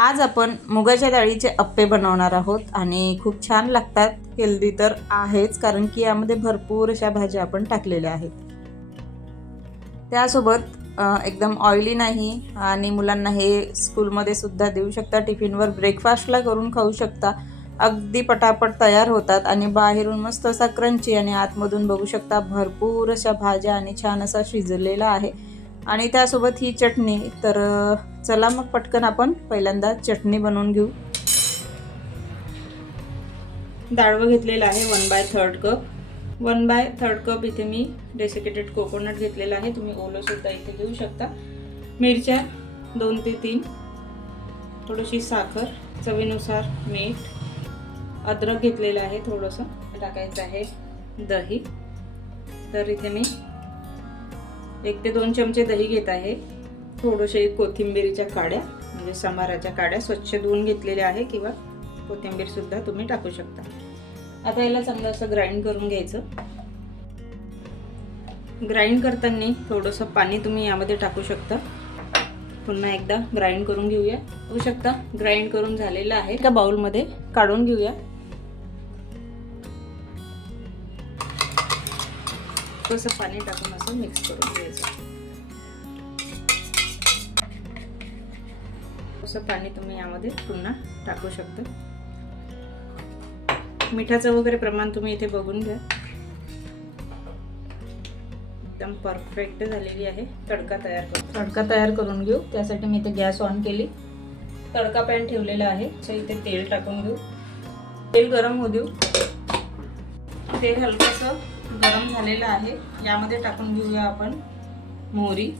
आज आपण मुगाच्या डाळीचे अप्पे बनवणार आहोत आणि खूप छान लागतात हेल्दी तर आहेच कारण की यामध्ये भरपूर अशा भाज्या आपण टाकलेल्या आहेत. त्यासोबत एकदम ऑइली नाही आणि मुलांना हे स्कूलमध्ये सुद्धा देऊ शकता टिफिनवर ब्रेकफास्टला करून खाऊ शकता. अगदी पटापट तयार होतात आणि बाहेरून मस्त असा क्रंची आणि आतमधून बघू शकता भरपूर अशा भाज्या आणि छान असा शिजलेला आहे. आणि त्यासोबत ही चटणी तर चला मग पटकन आपण पहिल्यांदा चटणी बनवून घेऊ. डाळवं घेतलेलं आहे one by third cup one by third cup इथे मी डेसिकेटेड कोकोनट घेतलेला आहे. तुम्ही ओलंसुद्धा इथे घेऊ शकता. मिरच्या दोन ते तीन. थोडीशी साखर चवीनुसार मीठ अद्रक घेतलेलं आहे थोडंसं. टाकायचं आहे दही. तर इथे मी एक ते दोन चमचे दही घेत आहे. थोडेसे कोथिंबिरीच्या काड्या म्हणजे समाराच्या काड्या स्वच्छ धुवून घेतलेल्या आहे किंवा कोथिंबीर सुद्धा तुम्ही टाकू शकता. आता याला चांगलं असं ग्राइंड करून घ्यायचं. ग्राइंड करताना थोडंसं पाणी तुम्ही यामध्ये टाकू शकता. पुन्हा एकदा ग्राइंड करून घेऊया. होऊ शकता ग्राइंड करून झालेलं आहे. त्या बाउलमध्ये काढून घेऊया. थोडंसं पाणी टाकून असं मिक्स करून घ्यायचं. थोडंसं पाणी तुम्ही यामध्ये पुन्हा टाकू शकता. मिठाचं वगैरे प्रमाण तुम्ही इथे बघून घ्या. एकदम परफेक्ट झालेली आहे. तडका तयार करू तडका तयार करून घेऊ. त्यासाठी मी इथे गॅस ऑन केली. तडका पॅन ठेवलेला आहे. तर इथे तेल टाकून घेऊ. तेल गरम होऊ देऊ. तेल हलकंसं गरम झालेलं आहे. यामध्ये टाकून घेऊया आपण मोहरी.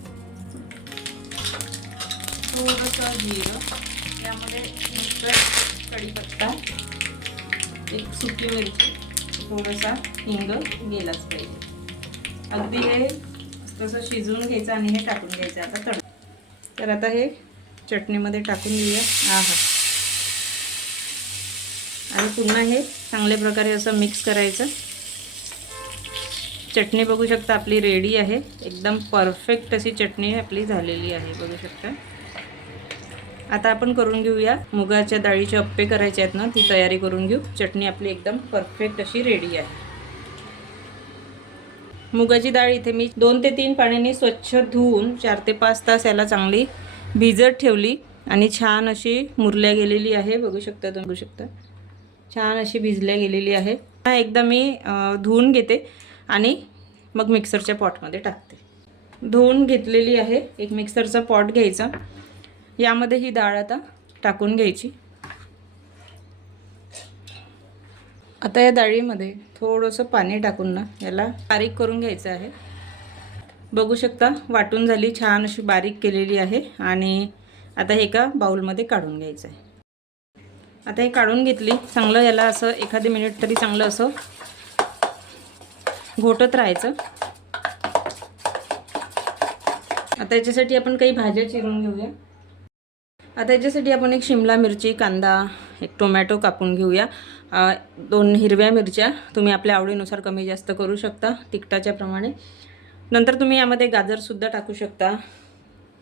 थोडंसं जिरं. यामध्ये नुसतं कढीपत्ता एक सुकी मिरची थोडासा हिंग गेलाच पाहिजे. अगदी हे तसं शिजवून घ्यायचं आणि हे टाकून घ्यायचं. आता तड तर आता हे चटणीमध्ये टाकून घेऊया. आहा. आणि पुन्हा हे चांगल्या प्रकारे असं मिक्स करायचं. चटणी बघू शकता आपली रेडी आहे. एकदम परफेक्ट अशी चटणी आपली झालेली आहे. बघू शकता. आता आपण करून घेऊया. मुगाच्या डाळीचे अप्पे करायचे आहेत ना ती तयारी करून घेऊ. चटणी आपली एकदम परफेक्ट अशी रेडी आहे. मुगाची डाळ इथे मी दोन ते तीन पाण्याने स्वच्छ धुवून चार ते पाच तास याला चांगली भिजत ठेवली आणि छान अशी मुरल्या गेलेली आहे. बघू शकता तुम्ही बघू शकता. छान अशी भिजल्या गेलेली आहे. एकदा मी धुवून घेते आणि मग मिक्सरच्या पॉटमध्ये टाकते. धुवून घेतलेली आहे. एक मिक्सरचा पॉट घ्यायचा. यामध्ये ही डाळ आता टाकून घ्यायची. आता या डाळीमध्ये थोडंसं पाणी टाकून ना याला बारीक करून घ्यायचं आहे. बघू शकता वाटून झाली छान अशी बारीक केलेली आहे आणि आता हे एका बाउलमध्ये काढून घ्यायचं आहे. आता हे काढून घेतली चांगलं याला असं एखादी मिनिट तरी चांगलं असं घोटत राहायचं. आता याच्यासाठी आपण काही भाज्या चिरून घेऊया. आता याच्यासाठी आपण एक शिमला मिरची कांदा एक टोमॅटो कापून घेऊया. दोन हिरव्या मिरच्या तुम्ही आपल्या आवडीनुसार कमी जास्त करू शकता तिखटाच्या प्रमाणे. नंतर तुम्ही यामध्ये गाजरसुद्धा टाकू शकता.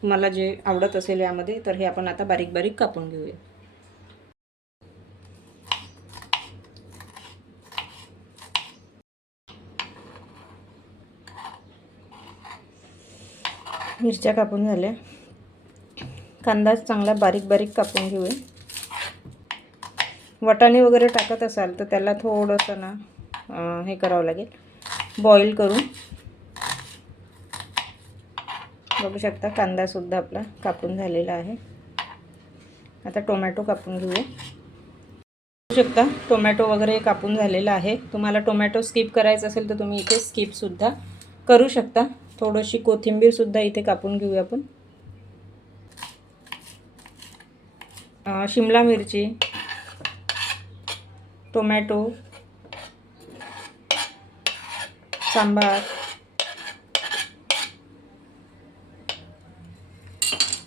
तुम्हाला जे आवडत असेल यामध्ये तर हे आपण आता बारीक बारीक कापून घेऊया. मिरच्या कापून झाल्या. कांदा चांगला बारीक बारीक कापून घेऊया. वटाणे वगैरे टाकत असाल तर त्याला थोडंसं ना हे करावं लागेल. बॉईल करून. बघू शकता कांदासुद्धा आपला कापून झालेला आहे. आता टोमॅटो कापून घेऊया. बघू शकता टोमॅटो वगैरे कापून झालेला आहे. तुम्हाला टोमॅटो स्किप करायचं असेल तर तुम्ही इथे स्किपसुद्धा करू शकता. थोडीशी कोथिंबीरसुद्धा इथे कापून घेऊया आपण. शिमला मिरची टोमॅटो सांबार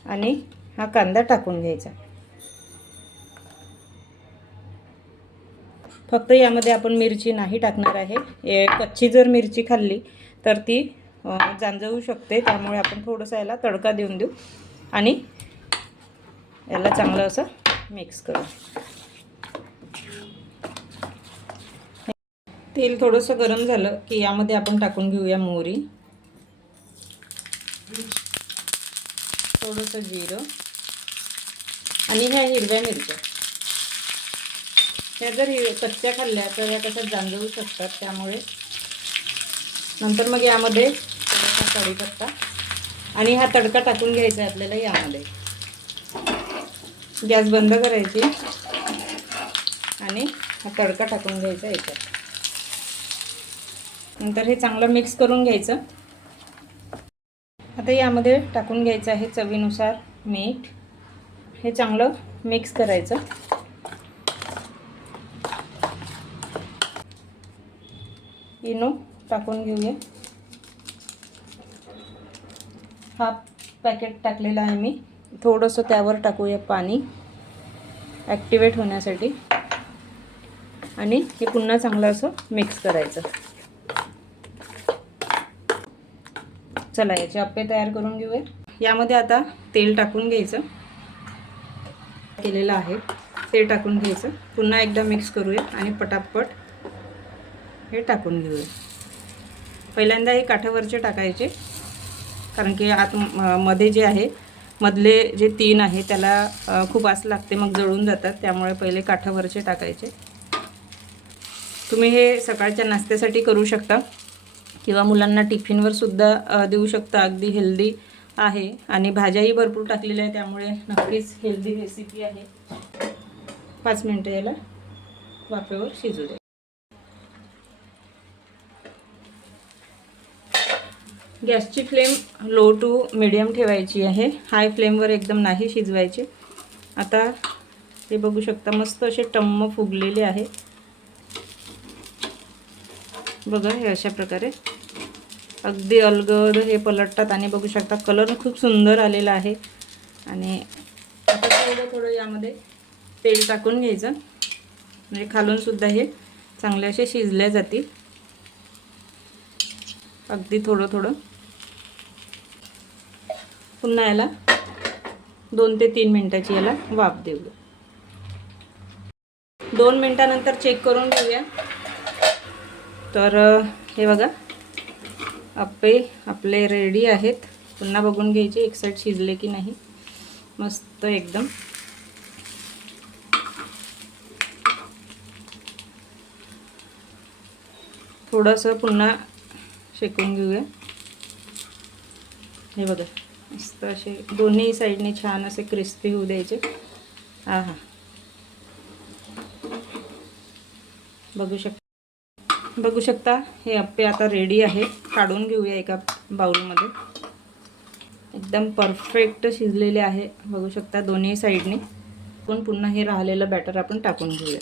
आणि हा कांदा टाकून घ्यायचा. फक्त यामध्ये आपण मिरची नाही टाकणार आहे. ए, कच्ची जर मिरची खाल्ली तर ती जांजवू शकते. त्यामुळे आपण थोडंसं याला तडका देऊन देऊ. आणि याला चांगलं असं मिक्स करू. तेल थोडंसं गरम झालं की यामध्ये आपण टाकून घेऊया मोहरी. थोडंसं जिरं. आणि ह्या हिरव्या मिरच्या. ह्या जर हिर कच्च्या खाल्ल्या तर ह्या कशा जांजवू शकतात त्यामुळे. नंतर मग यामध्ये थोडासा कढीपत्ता. आणि हा तडका टाकून घ्यायचा आहे आपल्याला यामध्ये. गॅस बंद करायची आणि हा तडका टाकून घ्यायचा याच्यात नंतर हे चांगलं मिक्स करून घ्यायचं. आता यामध्ये टाकून घ्यायचं आहे चवीनुसार मीठ. हे चांगलं मिक्स करायचं. इनो टाकून घेऊया. हा पॅकेट टाकलेला आहे मी. थोडंसं त्यावर टाकूया पाणी. ॲक्टिवेट होण्यासाठी. आणि हे पुन्हा चांगलं असं मिक्स करायचं. चला याचे अप्पे तयार करून घेऊया यामध्ये आता तेल टाकून घ्यायचं. केलेलं आहे. ते टाकून घ्यायचं. पुन्हा एकदा मिक्स करूया आणि पटापट हे टाकून घेऊया पहिल्यांदा हे काठावरचे टाकायचे. कारण की आत म- मध्ये जे आहे मधले जे तीन आहे त्याला खूप आस लागते मग जळून जातात. त्यामुळे पहिले काठावरचे टाकायचे. तुम्ही हे सकाळच्या नाश्त्यासाठी करू शकता. किंवा मुलांना टिफिनवर सुद्धा देऊ शकता. अगदी हेल्दी आहे. आणि भाज्याही भरपूर टाकलेल्या आहे त्यामुळे नक्कीच हेल्दी रेसिपी आहे. पाच मिनटं याला वाफेवर शिजू दे गॅसची फ्लेम लो टू मिडियम ठेवायची आहे. हाय फ्लेमवर एकदम नाही शिजवायची. आता हे बघू शकता मस्त असे टम्म फुगलेले आहे. बघा हे अशा प्रकारे. अगदी अलगद हे पलटतात आणि बघू शकता कलर खूप सुंदर आलेला आहे. आणि आता थोडं थोडं यामध्ये तेल टाकून घ्यायचं. म्हणजे खालूनसुद्धा हे चांगले असे शिजले जातील. अगदी थोडं थोडं. पुन्हा याला दोन ते तीन मिनटाची याला वाफ देऊया दोन मिनटानंतर चेक करून घेऊया. तर हे बघा. आपे आपले रेडी आहेत. पुन्हा बघून घ्यायचे एक साईड शिजले की नाही. मस्त एकदम. थोडंसं पुन्हा शेकून घेऊया. हे बघा. मस्त असे दोन्ही साईडने छान असे क्रिस्पी होऊ द्यायचे. हा हा बघू शक बघू शकता हे अप्पे आता रेडी आहे. काढून घेऊया एका बाउलमध्ये. एकदम परफेक्ट शिजलेले आहे. बघू शकता दोन्ही साईडने. पण पुन्हा हे राहिलेलं बॅटर आपण टाकून घेऊया.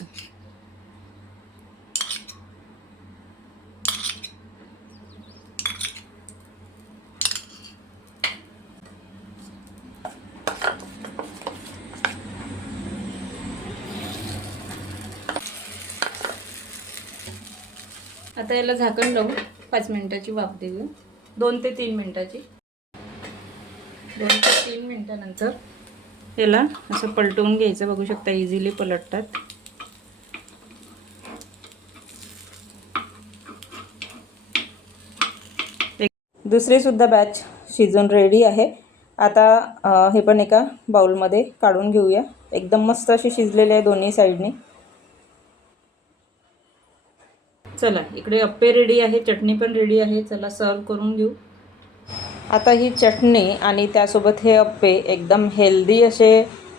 आता याला झाकण लावून पाच मिनिटाची वाफ देऊ. दोन ते तीन मिनिटाची. दोन ते तीन मिनिटानंतर याला असं पलटवून घ्यायचं. बघू शकता इझिली पलटतात. दुसरीसुद्धा बॅच शिजून रेडी आहे. आता हे पण एका बाउलमध्ये काढून घेऊया. एकदम मस्त अशी शिजलेली आहे दोन्ही साईडने चला इकडे अप्पे रेडी आहे चटणी पण रेडी आहे चला सर्व करून घेऊ. आता ही चटणी आणि त्यासोबत हे अप्पे एकदम हेल्दी असे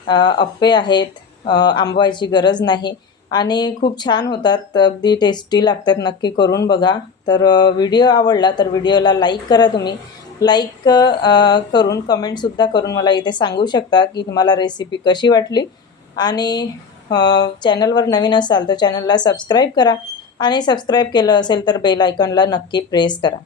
अप्पे आहेत आंबवायची गरज नाही. आणि खूप छान होतात अगदी टेस्टी लागतात नक्की करून बघा. तर व्हिडिओ आवडला तर व्हिडिओला लाईक करा तुम्ही. लाईक करून कमेंटसुद्धा करून मला इथे सांगू शकता की तुम्हाला रेसिपी कशी वाटली. आणि चॅनलवर नवीन असाल तर चॅनलला सबस्क्राईब करा. आणि सबस्क्राईब केलं असेल तर बेल आयकॉनला नक्की प्रेस करा.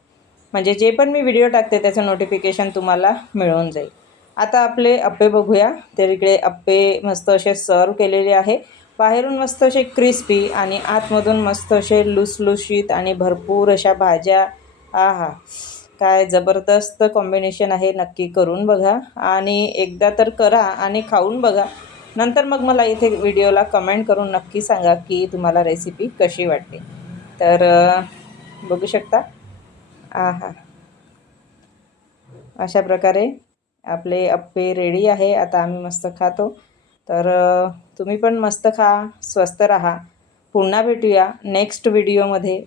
म्हणजे जे पण मी व्हिडिओ टाकते त्याचं नोटिफिकेशन तुम्हाला मिळून जाईल. आता आपले अप्पे बघूया. तर इकडे अप्पे मस्त असे सर्व केलेले आहे. बाहेरून मस्त असे क्रिस्पी आणि आतमधून मस्त असे लुसलुशीत आणि भरपूर अशा भाज्या. आहा काय जबरदस्त कॉम्बिनेशन आहे. नक्की करून बघा. आणि एकदा तर करा आणि खाऊन बघा. नंतर मग मला इथे व्हिडिओला कमेंट करून नक्की सांगा की तुम्हाला रेसिपी कशी वाटते तर बघू शकता. आहा. अशा प्रकारे आपले अप्पे रेडी आहे. आता आम्ही मस्त खातो. तर तुम्ही पण मस्त खा स्वस्त राहा. पुन्हा भेटूया नेक्स्ट व्हिडिओमध्ये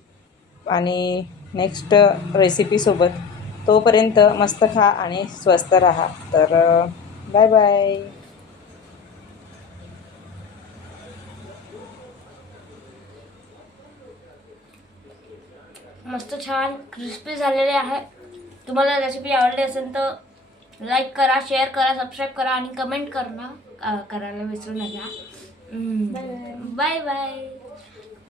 आणि नेक्स्ट रेसिपीसोबत तोपर्यंत मस्त खा आणि स्वस्त राहा. तर बाय बाय मस्त छान क्रिस्पी झालेले आहे. तुम्हाला रेसिपी आवडली असेल तर लाईक करा शेअर करा सबस्क्राईब करा आणि कमेंट करा करायला विसरू नका. Bye bye